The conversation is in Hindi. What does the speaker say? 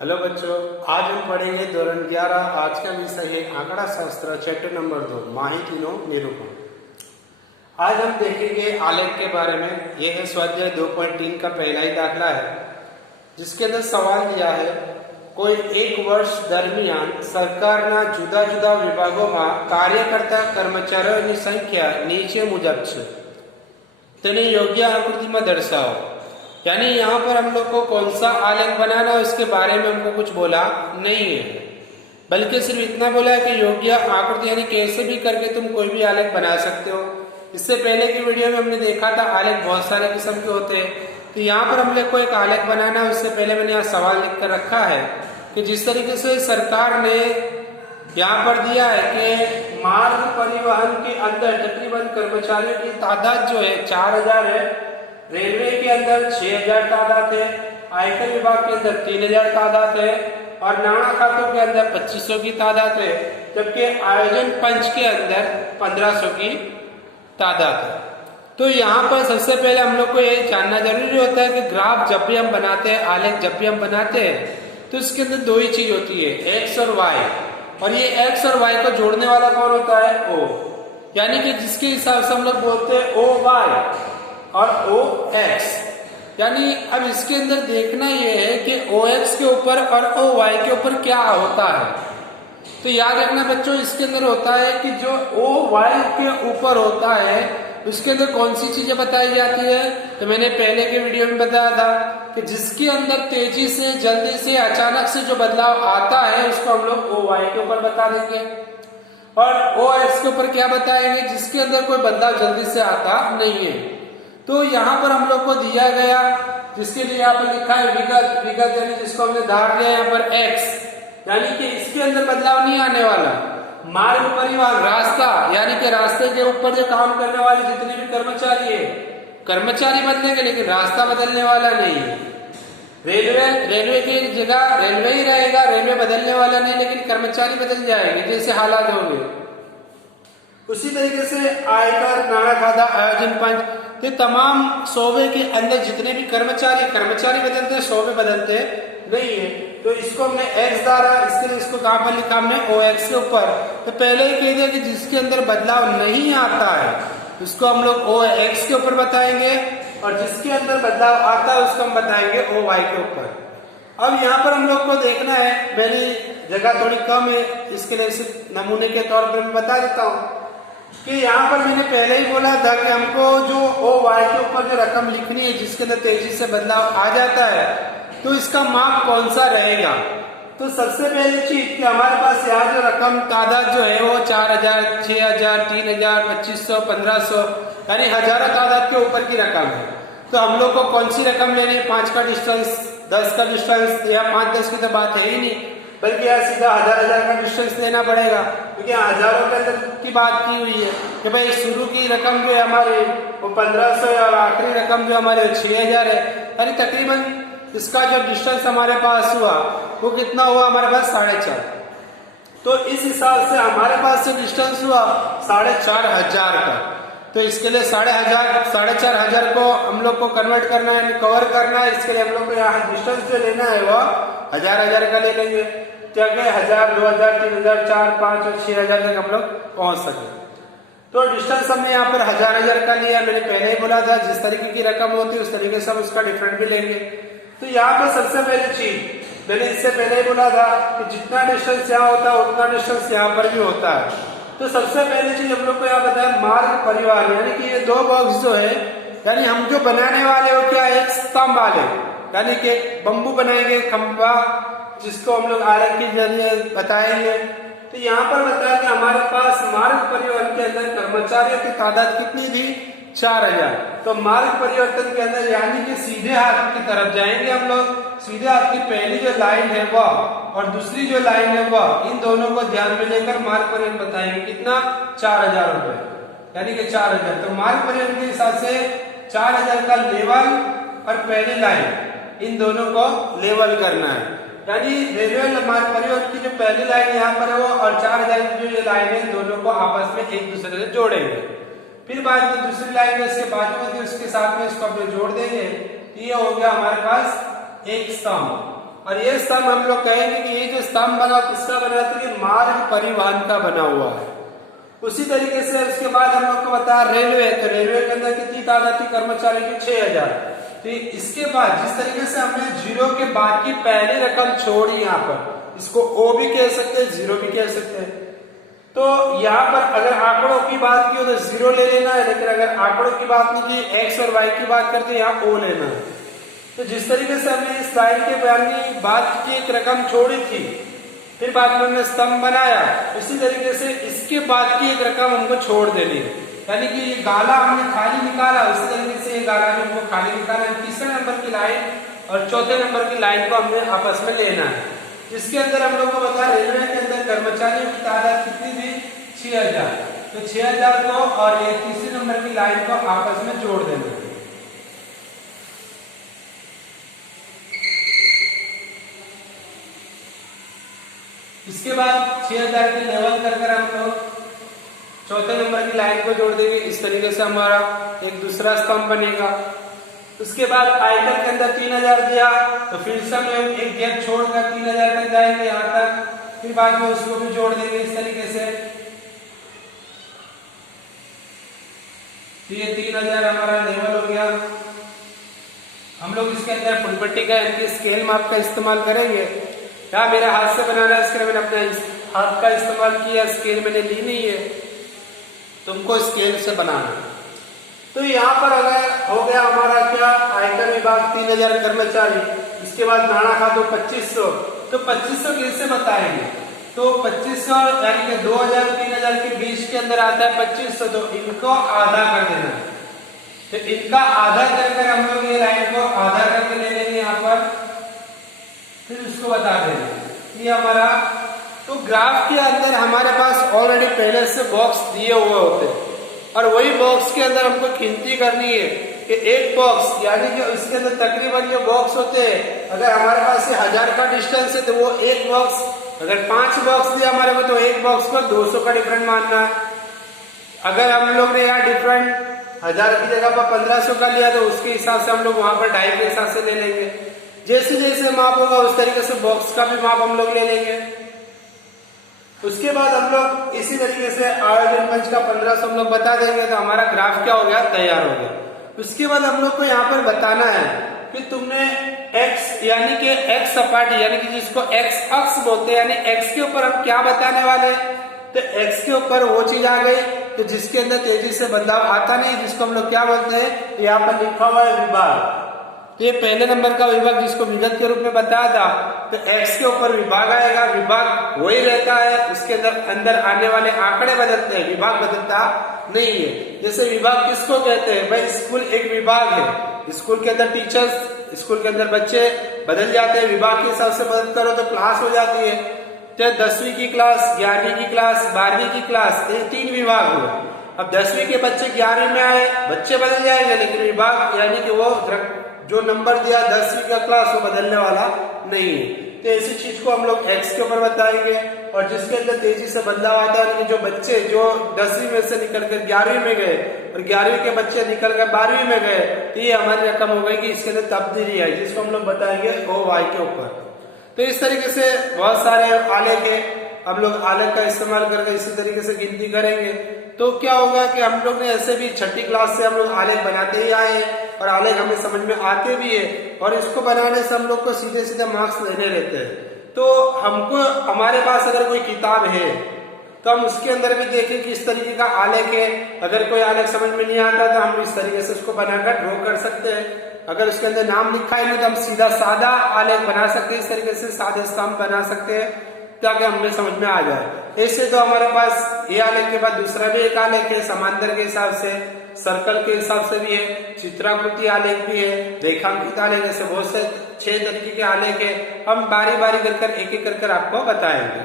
हेलो बच्चों, आज हम पढ़ेंगे धोरण 11। आज का विषय है आंकड़ा शास्त्र, चैप्टर नंबर 2, माहितीनो निरूपण। आज हम देखेंगे आलेख के बारे में। यह है स्वाध्याय 2.3 का पहला ही दाखला है, जिसके अंदर सवाल दिया है कोई एक वर्ष दरमियान सरकारना जुदा जुदा विभागों में कार्य करता कर्मचारियों की संख्या नीचे मुजब छे, तेने योग्य आकृति में दर्शाओ। यानी यहाँ पर हम लोग को कौन सा आलेख बनाना है उसके बारे में हमको कुछ बोला नहीं है, बल्कि सिर्फ इतना बोला है कि योग्य आकृति यानी कैसे भी करके तुम कोई भी आलेख बना सकते हो। इससे पहले की वीडियो में हमने देखा था आलेख बहुत सारे किस्म के होते हैं। तो यहाँ पर हम लोग को एक आलेख बनाना है। उससे पहले मैंने यहाँ सवाल लिख कर रखा है कि जिस तरीके से सरकार ने यहाँ पर दिया है कि मार्ग परिवहन के अंदर तकरीबन कर्मचारियों की तादाद जो है 4000 है, रेलवे के अंदर 6000 तादाद है, आयकर विभाग के अंदर 3000 तादाद है और नाणा खातों के अंदर 2500 की तादाद है, जबकि आयोजन पंच के अंदर 1500 की तादाद है। तो यहाँ पर सबसे पहले हम लोग को ये जानना जरूरी होता है कि ग्राफ जब भी हम बनाते हैं, आलेख जब भी हम बनाते हैं, तो इसके अंदर दो ही चीज होती है, एक्स और वाई। और ये एक्स और वाई को जोड़ने वाला कौन होता है? ओ। यानी कि जिसके हिसाब से हम लोग बोलते हैं ओ वाई और ओ एक्स। यानी अब इसके अंदर देखना यह है कि ओ एक्स के ऊपर और ओ वाई के ऊपर क्या होता है। तो याद रखना बच्चों, इसके अंदर होता है कि जो ओ वाई के ऊपर होता है उसके अंदर कौन सी चीजें बताई जाती है। तो मैंने पहले के वीडियो में बताया था कि जिसके अंदर तेजी से, जल्दी से, अचानक से जो बदलाव आता है उसको हम लोग ओ वाई के ऊपर बता देंगे, और ओ एक्स के ऊपर क्या बताएंगे, जिसके अंदर कोई बदलाव जल्दी से आता नहीं है। तो यहाँ पर हम लोग को दिया गया, जिसके लिए यहाँ पर लिखा है विगत। विगत यानी जिसको हमने धार दिया यहाँ पर एक्स, यानी कि इसके अंदर बदलाव नहीं आने वाला। मार्ग परिवहन, रास्ता, यानी कि रास्ते के ऊपर जो काम करने वाले जितने भी कर्मचारी है, कर्मचारी बदलेंगे लेकिन रास्ता बदलने वाला नहीं है। रेलवे की जगह रेलवे ही रहेगा, रेलवे बदलने वाला नहीं, लेकिन कर्मचारी बदल जाएंगे जैसे हालात होंगे। उसी तरीके से आयकर, नाणा खाता, आयोजन पंच, ये तमाम शोबे के अंदर जितने भी कर्मचारी बदलते हैं, शोबे बदलते नहीं है। तो इसको हमने एक्स धारा, इसके लिए इसको कहां पर लिखा हमने? ओ एक्स के ऊपर। तो पहले ही कह दिया कि जिसके अंदर बदलाव नहीं आता है उसको हम लोग ओ एक्स के ऊपर बताएंगे, और जिसके अंदर बदलाव आता है उसको हम बताएंगे ओ वाई के ऊपर। अब यहाँ पर हम लोग को देखना है, मेरी जगह थोड़ी कम है, इसके लिए सिर्फ नमूने के तौर पर मैं बता देता हूँ कि यहाँ पर मैंने पहले ही बोला था कि हमको जो ओ वाई के ऊपर जो रकम लिखनी है जिसके अंदर तेजी से बदलाव आ जाता है, तो इसका माप कौन सा रहेगा। तो सबसे पहली चीज कि हमारे पास यहाँ जो रकम तादाद जो है वो 4000, 6000, 3000, 2500, 1500 यानी हजारों तादाद के ऊपर की रकम है। तो हम लोग को कौन सी रकम लेनी है? 5 का डिस्टेंस, 10 का डिस्टेंस, या 5-10 की तो बात है ही नहीं, बल्कि यहाँ सीधा हजार का डिस्टेंस लेना पड़ेगा, क्योंकि हजारों के अंदर की बात की हुई है कि भाई शुरू की रकम जो है हमारी वो 1500 है और आखिरी रकम जो हमारे 6000 है। यानी तकरीबन इसका जो डिस्टेंस हमारे पास हुआ वो कितना हुआ? हमारे पास 4.5। तो इस हिसाब से हमारे पास जो डिस्टेंस हुआ 4500 का। तो इसके लिए 4500 को हम लोग को कन्वर्ट करना है, कवर करना है। इसके लिए हम लोग को यहाँ डिस्टेंस जो लेना है वो 1000 का ले लेंगे, ताकि 1000, 2000, 3000, 4, 5 और 6000 तक हम लोग पहुंच सके। तो डिस्टेंस हमने यहाँ पर 1000 का लिया। मैंने पहले ही बोला था जिस तरीके की रकम होती है उस तरीके से हम उसका डिफरेंट भी लेंगे। तो यहाँ पर सबसे पहली चीज मैंने इससे पहले ही बोला था कि जितना डिस्टेंस यहाँ होता है उतना डिस्टेंस यहाँ पर भी होता है। तो सबसे पहली चीज हम लोग को यहाँ बताया मार्ग परिवहन, यानी कि ये 2 बॉक्स जो है, यानी हम जो बनाने वाले हो क्या, एक स्तंभ वाले, यानी कि बंबू बनाएंगे, खंबा, जिसको हम लोग आलेख के जरिए बताएंगे। तो यहाँ पर बताया कि हमारे पास मार्ग परिवहन के अंदर कर्मचारियों की तादाद कितनी थी? 4000। तो मार्ग परिवर्तन के अंदर यानी कि सीधे हाथ की तरफ जाएंगे हम लोग। सीधे हाथ की पहली जो लाइन है वह और दूसरी जो लाइन है वह, इन दोनों को ध्यान में लेकर मार्ग परिवहन बताएंगे। कितना? 4000 रुपए, यानी कि 4000। तो मार्ग परिवहन के हिसाब से 4000 का लेवल और पहली लाइन, इन दोनों को लेवल करना है। यानी रेलवे मार्ग परिवहन की जो पहली लाइन यहाँ पर है वो और 4000 की जो ये लाइन है, इन दोनों को आपस में एक दूसरे से जोड़ेंगे। फिर बाद में दूसरी लाइन में इसके बाजू में उसके साथ में इसको जोड़ देंगे। ये हो गया हमारे पास एक स्तंभ। और ये स्तंभ हम लोग कहेंगे कि ये जो स्तंभ बना किसका बना था कि मार्ग परिवहन का बना हुआ है। उसी तरीके से उसके बाद हम लोग को बताया रेलवे, तो रेलवे के अंदर कितनी तादाद थी कर्मचारी की 6000। तो इसके बाद जिस तरीके से हमने जीरो के बाद की पहली रकम छोड़ी यहाँ पर, इसको ओ भी कह सकते हैं, जीरो भी कह सकते हैं। तो यहाँ पर अगर आंकड़ों की बात की हो तो जीरो ले लेना है, लेकिन अगर आंकड़ों की बात नहीं की एक्स और वाई की बात करते हैं यहाँ ओ लेना है। तो जिस तरीके से हमने इस स्लाइड के बयानी बात की एक रकम छोड़ी थी, फिर बाद में हमने स्तंभ बनाया, इसी तरीके से इसके बाद की एक रकम हमको छोड़ देनी है, यानी कि ये गाला हमने खाली निकाला, उसी तरीके से ये गाला भी हमको खाली निकाला। तीसरे नंबर की लाइन और चौथे नंबर की लाइन को हमने आपस में लेना है, जिसके अंदर हम लोग को बता रेलवे के अंदर कर्मचारियों की तादाद कितनी थी 6000। तो 6000 को और ये तीसरे नंबर की लाइन को आपस में जोड़ देना है। इसके बाद 6000 के लेवल कर हम लोग चौथे नंबर की लाइन को जोड़ देंगे। इस तरीके से हमारा एक दूसरा स्तंभ बनेगा। उसके बाद आयकर के अंदर 3000 दिया, तो फिर से हम एक गैप छोड़कर 3000 तक जाएंगे यहाँ तक, फिर बाद में उसको भी जोड़ देंगे इस तरीके से। ये 3000 हमारा लेवल हो गया। हम लोग इसके अंदर फुलपट्टी का यानी स्केल माप का इस्तेमाल करेंगे। क्या मेरा हाथ से बनाना है, इसके लिए मैंने अपना हाथ का इस्तेमाल किया, स्केल मैंने ली नहीं है, तुमको स्केल से बनाना। तो यहाँ पर अगर हो गया हमारा क्या आयकर विभाग 3000 कर्मचारी, इसके बाद नाना खाते 2500, तो 2500 कैसे बताएंगे, तो 2500 यानी कि 2000 3000 के बीच के अंदर आता है 2500, तो इनको आधा कर देना। तो इनका आधा करके हम लोग ये लाइन को आधा करके ले लेंगे यहाँ पर, फिर उसको बता देंगे ये हमारा। तो ग्राफ के अंदर हमारे पास ऑलरेडी पहले से बॉक्स दिए हुए होते हैं, और वही बॉक्स के अंदर हमको गिनती करनी है कि एक बॉक्स यानी कि इसके अंदर तकरीबन ये बॉक्स होते हैं। अगर हमारे पास 1000 का डिस्टेंस है तो वो एक बॉक्स, अगर 5 बॉक्स दिया हमारे को तो एक बॉक्स को 200 का डिफरेंट मानना है। अगर हम लोग ने यहाँ डिफरेंट 1000 की जगह पर 1500 का लिया तो उसके हिसाब से हम लोग वहां पर 2.5 के हिसाब से ले लेंगे। जैसे जैसे माप होगा उस तरीके से बॉक्स का भी माप हम लोग ले लेंगे। उसके बाद हम लोग इसी तरीके से आयोजन मंच का 1500 हम लोग बता देंगे, तो हमारा ग्राफ क्या हो गया, तैयार हो गया। उसके बाद हम लोग को यहाँ पर बताना है कि तुमने x यानी कि x सपाटी यानी कि जिसको x अक्ष बोलते हैं, यानी x के ऊपर हम क्या बताने वाले हैं, तो x के ऊपर वो चीज आ गई तो जिसके अंदर तेजी से बदलाव आता नहीं, जिसको हम लोग क्या बोलते हैं, यहाँ पर लिखा हुआ है विभाग। ये पहले नंबर का विभाग जिसको विगत के रूप में बताया था, तो x के ऊपर विभाग आएगा, विभाग वही रहता है, उसके अंदर आने वाले आंकड़े बदलते हैं, विभाग बदलता नहीं है। जैसे विभाग किसको कहते हैं, भाई स्कूल एक विभाग है, स्कूल के अंदर टीचर्स, स्कूल के अंदर बच्चे बदल जाते हैं, विभाग के हिसाब से बदल करो तो क्लास हो जाती है। चाहे 10वीं की क्लास, 11वीं की क्लास, 12वीं की क्लास, ये 3 विभाग हुए। अब 10वीं के बच्चे 11वीं में आए, बच्चे बदल जाएंगे, लेकिन विभाग यानी कि वो जो नंबर दिया 10वीं का क्लास वो बदलने वाला नहीं है। तो ऐसी चीज को हम लोग x के ऊपर बताएंगे, और जिसके अंदर तेजी से बदलाव आता है, जो बच्चे जो 10वीं में से निकलकर 11वीं में गए और 11वीं के बच्चे निकलकर 12वीं में गए, तो ये हमारी रकम हो गई कि इसके अंदर तब्दीली आई, जिसको हम लोग बताएंगे OY के ऊपर। तो इस तरीके से बहुत सारे आलेख है, हम लोग आलेख का इस्तेमाल करके इसी तरीके से गिनती करेंगे। तो क्या होगा कि हम लोग ने ऐसे भी 6ठी क्लास से हम लोग आलेख बनाते ही आए हैं, और आलेख हमें समझ में आते भी है, और इसको बनाने से हम लोग को सीधे सीधे मार्क्स लेने रहते हैं। तो हमको हमारे पास अगर कोई किताब है तो हम उसके अंदर भी देखें कि इस तरीके का आलेख है। अगर कोई आलेख समझ में नहीं आता तो हम इस तरीके से उसको बनाकर ड्रॉ कर सकते हैं। अगर उसके अंदर नाम लिखा है नहीं तो हम सीधा सादा आलेख बना सकते हैं, इस तरीके से सादे स्तंभ बना सकते हैं ताकि हमें समझ में आ जाए। ऐसे तो हमारे पास ये आलेख के बाद दूसरा भी एक आलेख है, समांतर के हिसाब से, सर्कल के हिसाब से भी है, चित्राकृति आलेख भी है, रेखांकित आलेख, ऐसे बहुत से 6 तरीके के आलेख है। हम बारी बारी कर एक एक कर आपको बताएंगे।